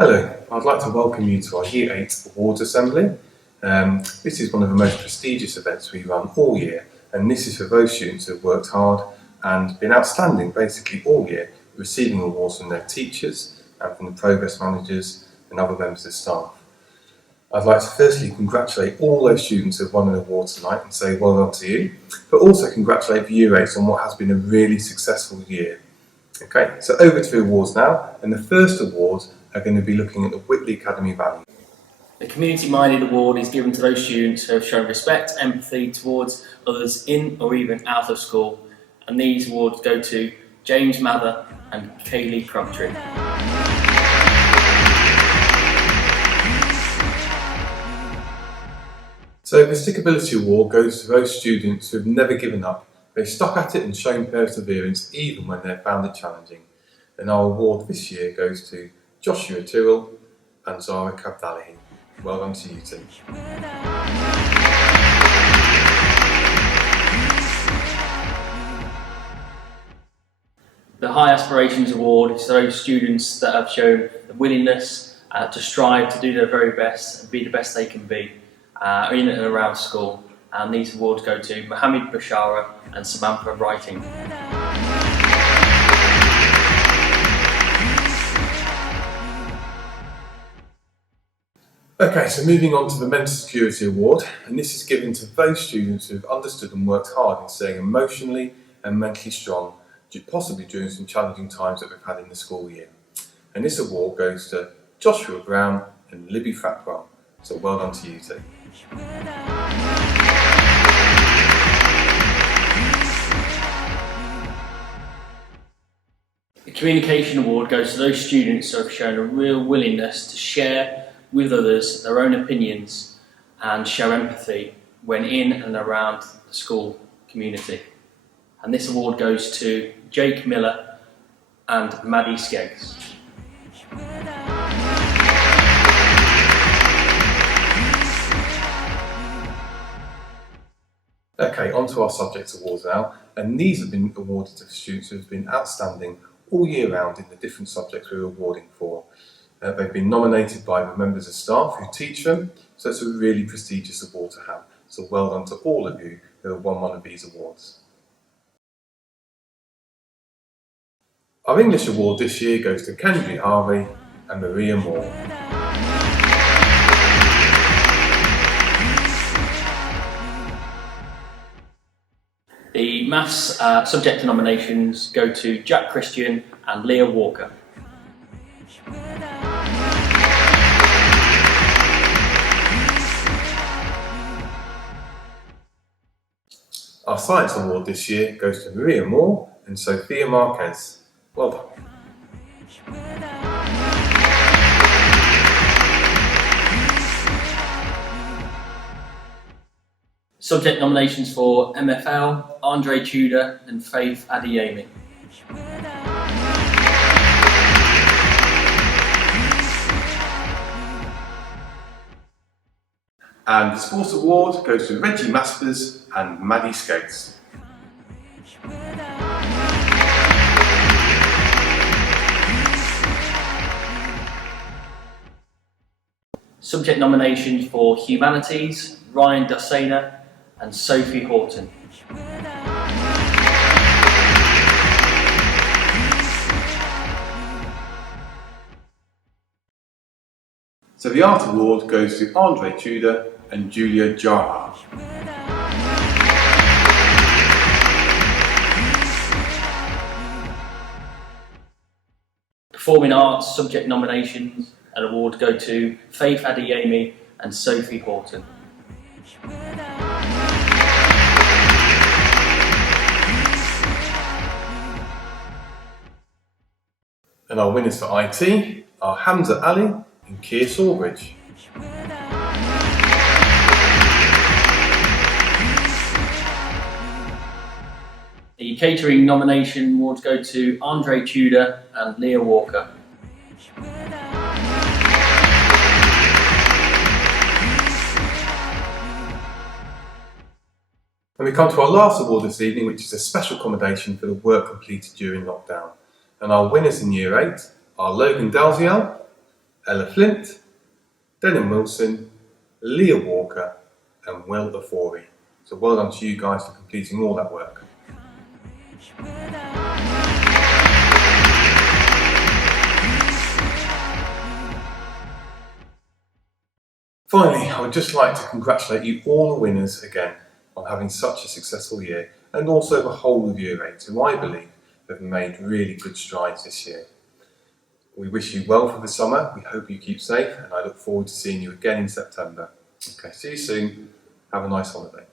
Hello, I'd like to welcome you to our Year 8 Awards Assembly. This is one of the most prestigious events we run all year, and this is for those students who have worked hard and been outstanding basically all year, receiving awards from their teachers and from the progress managers and other members of staff. I'd like to firstly congratulate all those students who have won an award tonight and say well done to you, but also congratulate the Year 8 on what has been a really successful year. Okay, so over to the awards now, and the first awards are going to be looking at the Whitley Academy Value. The Community Minded Award is given to those students who have shown respect, empathy towards others in or even out of school, and these awards go to James Mather and Kaylee Crabtree. So the Stickability Award goes to those students who have never given up. They've stuck at it and shown perseverance even when they've found it challenging. And our award this year goes to Joshua Tyrrell and Zara Cabdalahi. Well done to you two. The High Aspirations Award is to those students that have shown the willingness to strive to do their very best and be the best they can be in and around school. And these awards go to Mohammed Bashara and Samantha Writing. Okay, so moving on to the Mensa Security Award, and this is given to those students who have understood and worked hard in staying emotionally and mentally strong, possibly during some challenging times that we've had in the school year. And this award goes to Joshua Brown and Libby Fatwell. So well done to you two. The Communication Award goes to those students who have shown a real willingness to share with others their own opinions and show empathy when in and around the school community. And this award goes to Jake Miller and Maddie Skeggs. Okay, on to our subject awards now, and these have been awarded to students who have been outstanding all year round in the different subjects we're awarding for. They've been nominated by the members of staff who teach them, so it's a really prestigious award to have. So well done to all of you who have won one of these awards. Our English award this year goes to Kendry Harvey and Maria Moore. The Maths subject nominations go to Jack Christian and Leah Walker. Our Science award this year goes to Maria Moore and Sophia Marquez. Well done. Subject nominations for MFL, Andre Tudor and Faith Adeyemi. And the Sports award goes to Reggie Maspers and Maddie Skeggs. Subject nominations for Humanities, Ryan Dassena and Sophie Horton. So the Art award goes to Andre Tudor and Julia Jarrah. Performing Arts subject nominations and awards go to Faith Adeyemi and Sophie Horton. And our winners for IT are Hamza Ali and Keir Sawbridge. The Catering nomination awards go to Andre Tudor and Leah Walker. And we come to our last award this evening, which is a special commendation for the work completed during lockdown. And our winners in Year 8 are Logan Dalziel, Ella Flint, Denham Wilson, Leah Walker and Will Afori. So well done to you guys for completing all that work. Finally, I would just like to congratulate you all the winners again on having such a successful year, and also the whole of Year 8, who I believe have made really good strides this year. We wish you well for the summer, we hope you keep safe, and I look forward to seeing you again in September. Okay, see you soon, have a nice holiday.